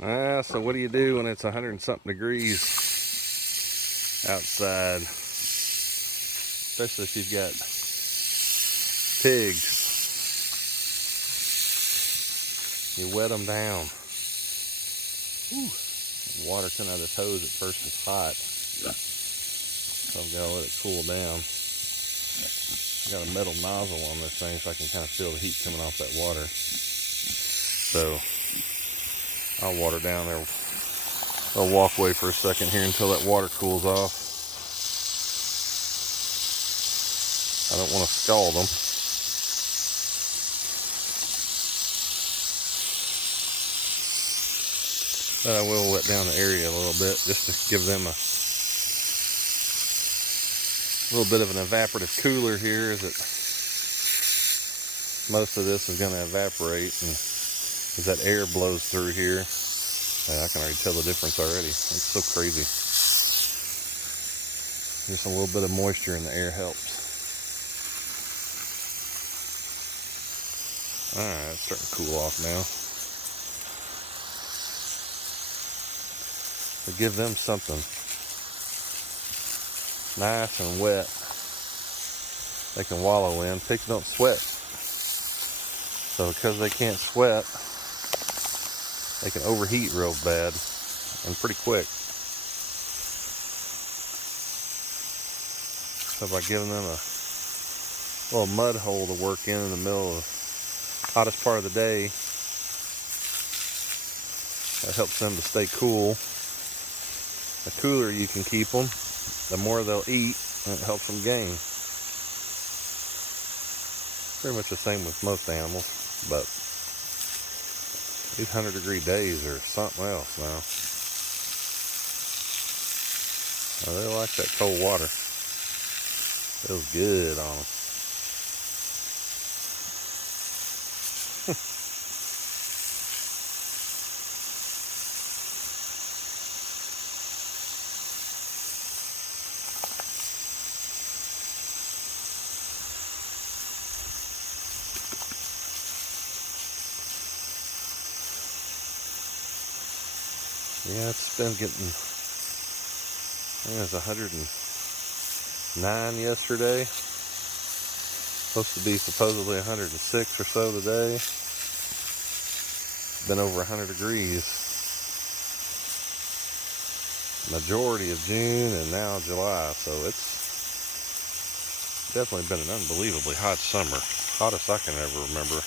So what do you do when it's 100 and something degrees outside? Especially if you've got pigs. You wet them down. Whew. Water coming out of the toes at first is hot. So I've got to let it cool down. Got a metal nozzle on this thing so I can kind of feel the heat coming off that water. So I'll water down there. I'll walk away for a second here until that water cools off. I don't want to scald them. But I will wet down the area a little bit just to give them a little bit of an evaporative cooler here, as it most of this is going to evaporate, and as that air blows through here, I can already tell the difference already. It's so crazy. Just a little bit of moisture in the air helps. Alright, it's starting to cool off now. To give them something nice and wet they can wallow in. Pigs don't sweat. So because they can't sweat, they can overheat real bad and pretty quick. So by giving them a little mud hole to work in the middle of the hottest part of the day, that helps them to stay cool. The cooler you can keep them, the more they'll eat, and it helps them gain. Pretty much the same with most animals, but these 100-degree days are something else now. They like that cold water. Feels good on them. Yeah, it's been getting, I think it was 109 yesterday. Supposed to be supposedly 106 or so today. It's been over 100 degrees. Majority of June and now July, so it's definitely been an unbelievably hot summer. Hottest I can ever remember.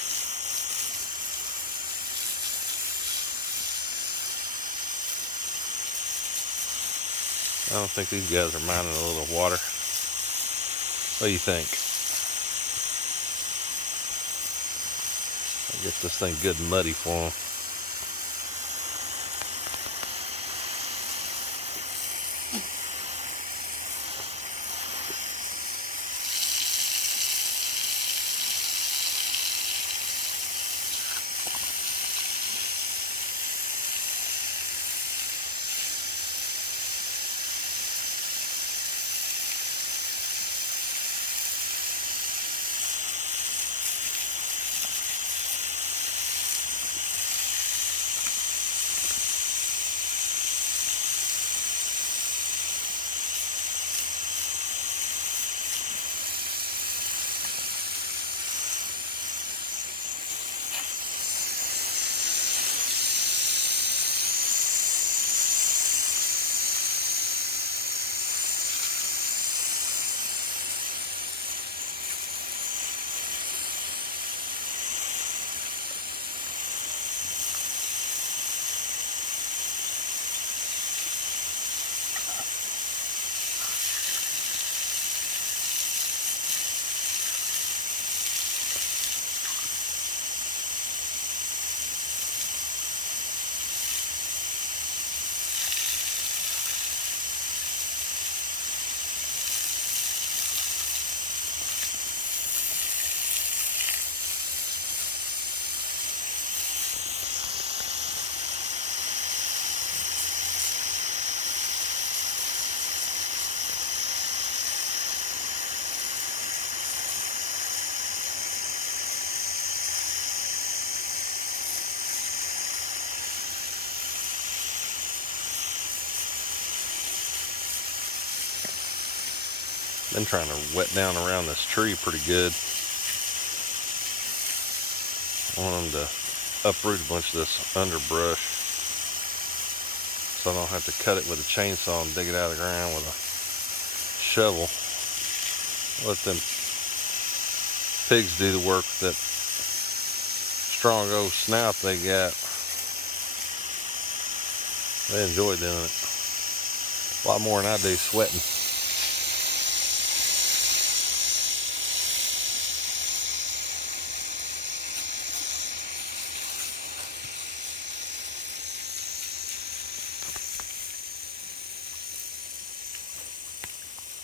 I don't think these guys are minding a little water. What do you think? I get this thing good and muddy for them. Been trying to wet down around this tree pretty good. I want them to uproot a bunch of this underbrush so I don't have to cut it with a chainsaw and dig it out of the ground with a shovel. Let them pigs do the work with that strong old snout they got. They enjoy doing it. A lot more than I do sweating.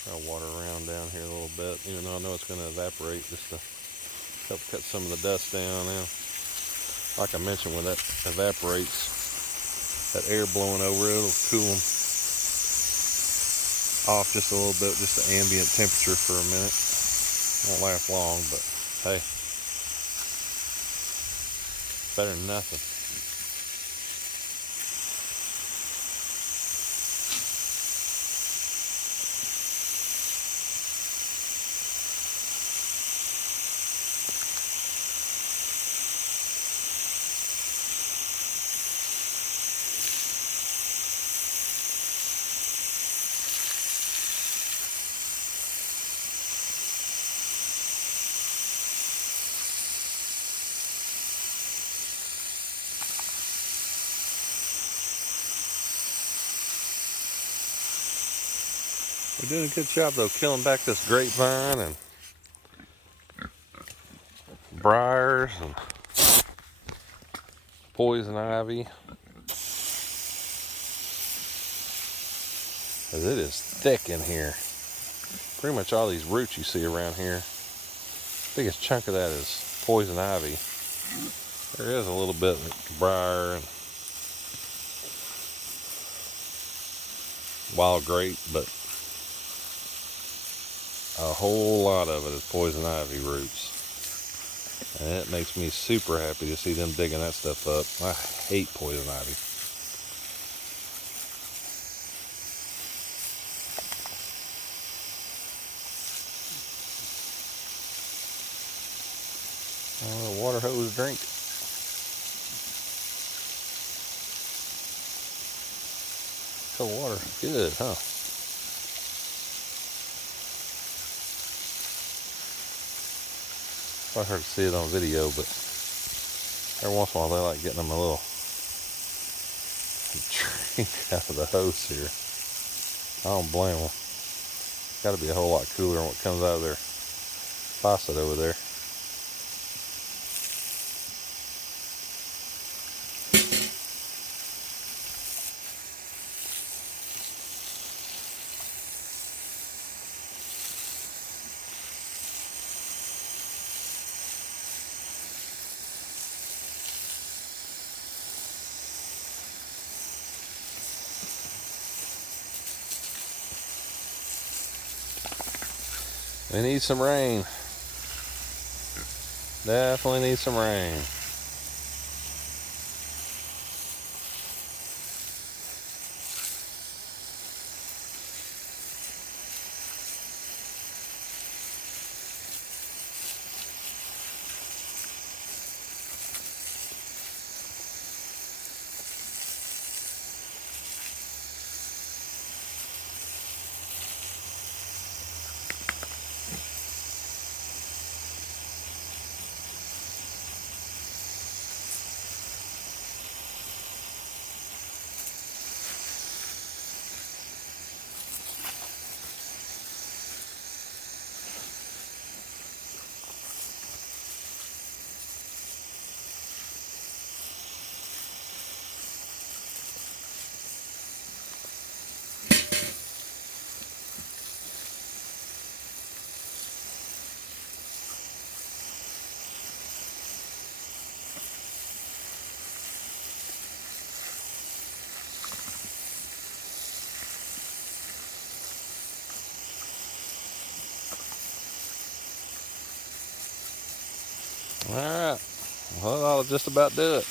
Try to water around down here a little bit, even though I know it's going to evaporate, just to help cut some of the dust down now. Like I mentioned, when that evaporates, that air blowing over it, it'll cool them off just a little bit, just the ambient temperature for a minute. Won't last long, but hey, better than nothing. We're doing a good job though, killing back this grapevine and briars and poison ivy. Cause it is thick in here. Pretty much all these roots you see around here, biggest chunk of that is poison ivy. There is a little bit of briar and wild grape, but a whole lot of it is poison ivy roots. And it makes me super happy to see them digging that stuff up. I hate poison ivy. Oh, water hose drink. Cold water, good, huh? I heard to see it on video, but every once in a while they like getting them a little drink out of the hose here. I don't blame them. Got to be a whole lot cooler than what comes out of their faucet over there. We need some rain. Definitely need some rain. All right, well, that'll just about do it.